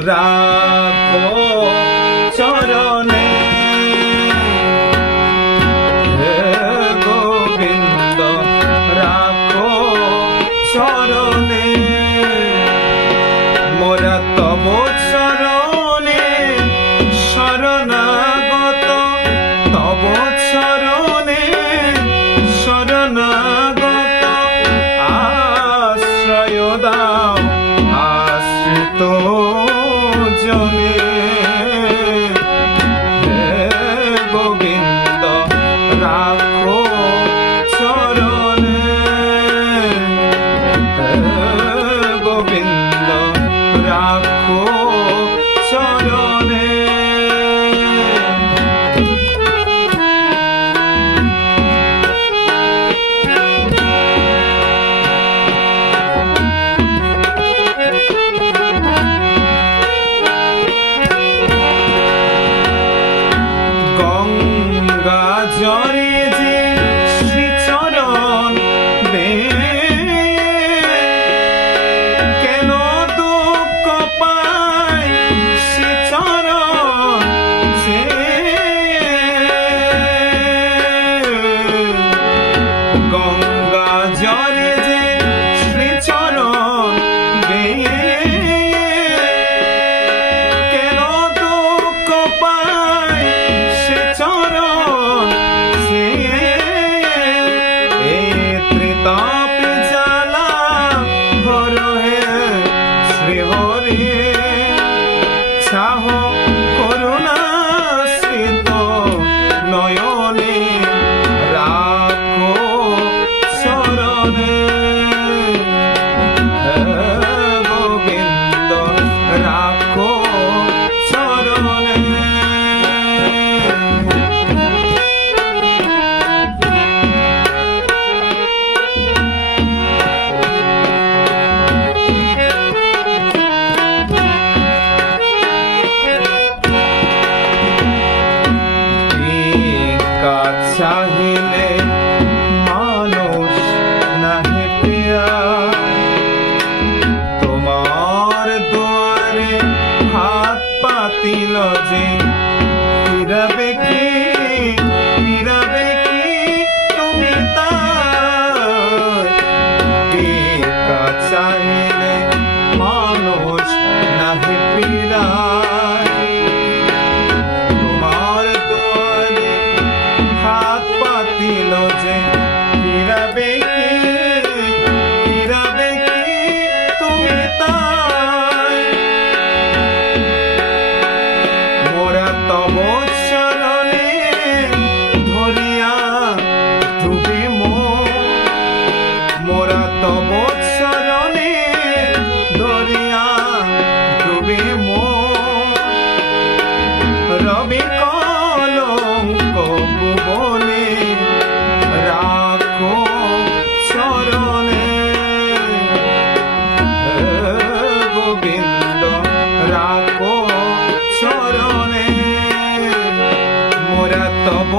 Rama. জরে যে শ্রীচরণ বেয়ে কেন দুঃখ পায় শ্রীচরণ সে গঙ্গা জরে শ্রী হরি চাহিলে মানুষ নাহি পিয়া। তোমার দুয়ারে হাত পাতিল যে ফিরাবে রবি কলঙ্ক বলে রাখো চরণে। গোবিন্দ রাখো চরণে। মোরা তব